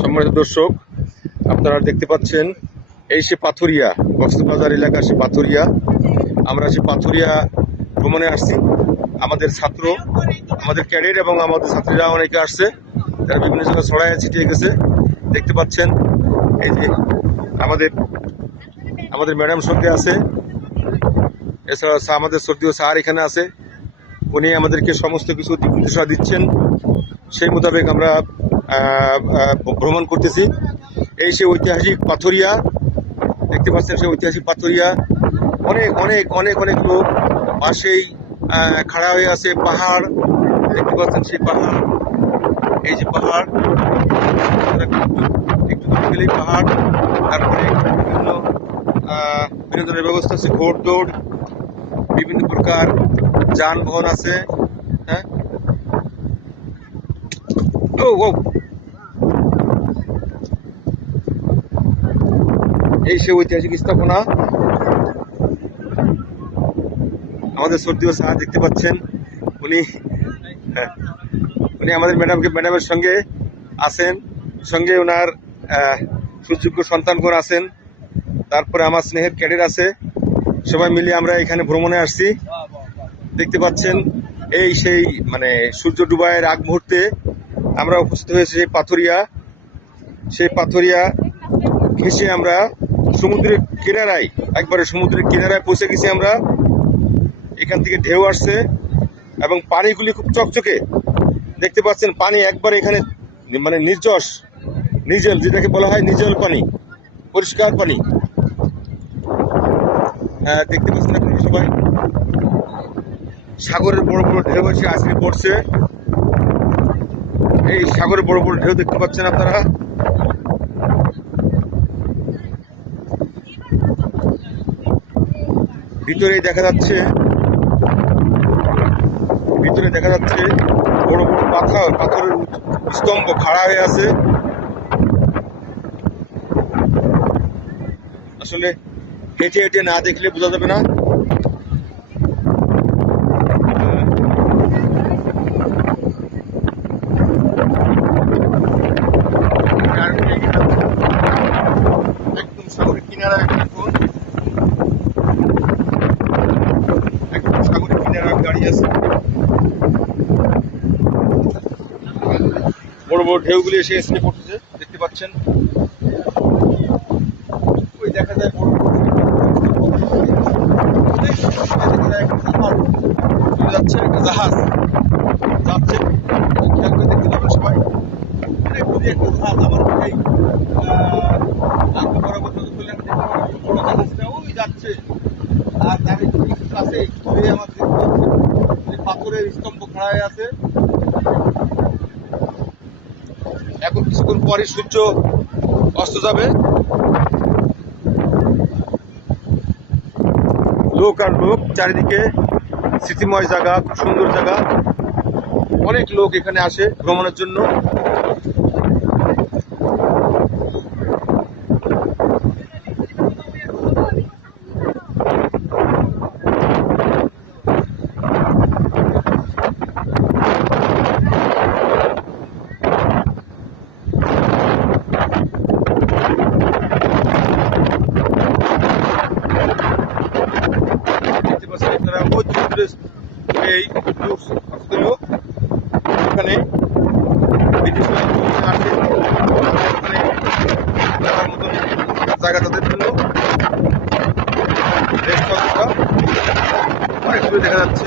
সম্মানিত দর্শক, আপনারা দেখতে পাচ্ছেন এই সে পাথুরিয়া, কক্সবাজার এলাকা সে পাথুরিয়া। আমরা সে পাথুরিয়া ভ্রমণে আসছি। আমাদের ছাত্র, আমাদের ক্যাডেট এবং আমাদের ছাত্রীরা অনেকে আসছে, তারা বিভিন্ন জায়গায় ছড়ায় ছিটিয়ে গেছে। দেখতে পাচ্ছেন এই যে আমাদের ম্যাডাম সঙ্গে আছে, এছাড়া আমাদের সর্দীয় স্যার এখানে আছে। উনি আমাদেরকে সমস্ত কিছু দিক নির্দেশনা দিচ্ছেন, সেই মোতাবেক আমরা ভ্রমণ করতেছি। এই সে ঐতিহাসিক পাথুরিয়া, দেখতে পাচ্ছেন সেই ঐতিহাসিক পাথুরিয়া। অনেক অনেক অনেক অনেক লোক পাশেই খাড়া হয়ে আছে। পাহাড় দেখতে পাচ্ছেন, সেই পাহাড়, এই যে পাহাড়, একটু দূরে গেলেই পাহাড়। তারপরে বিভিন্ন বিনোদনের ব্যবস্থা আছে, ঘোড় দৌড়, বিভিন্ন প্রকার যানবাহন আছে। হ্যাঁ, ও ও এই সে ঐতিহাসিক স্থাপনা। আমাদের সর্দীয় স্যার দেখতে পাচ্ছেন, উনি উনি আমাদের ম্যাডামের সঙ্গে আছেন, সঙ্গে ওনার সুযোগ্য সন্তানগণ আছেন। তারপরে আমার স্নেহের ক্যাডেট আছে। সবাই মিলে আমরা এখানে ভ্রমণে আসছি। দেখতে পাচ্ছেন এই সেই সূর্য ডুবায়ের আগ মুহূর্তে আমরা উপস্থিত হয়েছি সেই পাথুরিয়া। সেই পাথুরিয়া ঘেঁষে আমরা সমুদ্রের কিনারায়, একবারে সমুদ্রের কিনারায় পৌঁছে গেছি আমরা। এখান থেকে ঢেউ আসছে এবং পানিগুলি খুব চকচকে। দেখতে পাচ্ছেন পানি একবারে এখানে নিজেল, যেটাকে বলা হয় নিজেল পানি, পরিষ্কার পানি। হ্যাঁ, দেখতে পাচ্ছেন আপনারা সবাই, সাগরের বড় বড় ঢেউ এসে আছড়ে পড়ছে। এই সাগরের বড় বড় ঢেউ দেখতে পাচ্ছেন আপনারা। ভিতরে দেখা যাচ্ছে বড় বড় পাথরের স্তম্ভ খাড়া হয়ে আছে। আসলে হেঁটে হেঁটে না দেখলে বোঝা যাবে না। একদম সাগরের কিনারা, একদম সাগরের কিনারা দাঁড়িয়ে আছে। বড় বড় ঢেউগুলি এসে এসে পড়তেছে, দেখতে পাচ্ছেন। ওই দেখা যায় বড় যাচ্ছে একটা জাহাজ যাচ্ছে, খেয়াল করে দেখতে পাবেন সবাই। একটা জাহাজ আমার বরাবর বড় জাহাজটা ওই যাচ্ছে, আর তার একটু কাছে আমার পাথরের স্তম্ভ খাড়া হয়ে আছে। এখন কিছুক্ষণ পরে সূর্য অস্ত যাবে। লোক আর লোক, চারিদিকে স্মৃতিময় জায়গা, খুব সুন্দর জায়গা। অনেক লোক এখানে আসে ভ্রমণের জন্য। এই ওখানে জায়গা তাদের জন্য অনেক দূরে দেখা যাচ্ছে।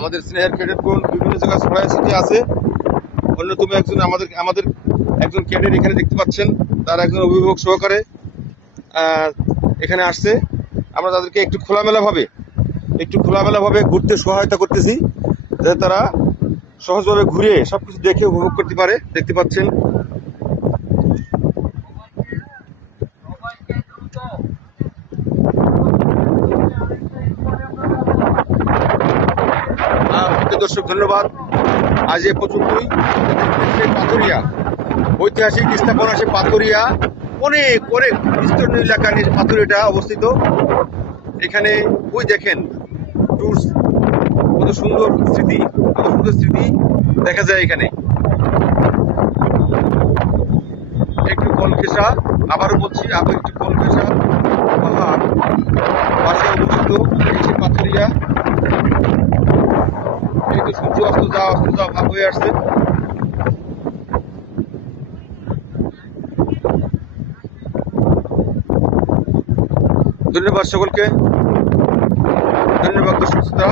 আমাদের স্নেহের ক্যাডেটগণ বিভিন্ন জায়গায় ছড়ায় ছিটিয়ে আছে। অন্যতম একজন আমাদের একজন ক্যাডেট এখানে দেখতে পাচ্ছেন, তার একজন অভিভাবক সহকারে এখানে আসছে। আমরা তাদেরকে একটু খোলামেলাভাবে ঘুরতে সহায়তা করতেছি, যাতে তারা সহজভাবে ঘুরে সবকিছু দেখে উপভোগ করতে পারে। দেখতে পাচ্ছেন দর্শক, ধন্যবাদ। আজ এ পর্যন্তই। পাথুরিয়া ঐতিহাসিক স্থাপনা, সে পাথুরিয়া অনেক অনেক বিস্তীর্ণ এলাকা নিয়ে পাথুরিয়াটা অবস্থিত। এখানে ওই দেখেন ট্যুরস, কত সুন্দর স্মৃতি, কত সুন্দর স্মৃতি দেখা যায় এখানে। একটু কলকেশা, আবারও বলছি, আবার একটু কলকেশা পাহাড় পাশে অবস্থিত এই পাথুরিয়া। এই তো সূর্য অস্ত যাওয়া ভাব হয়ে আসছে। ধন্যবাদ সকলকে, ধন্যবাদ দর্শক শ্রোতা।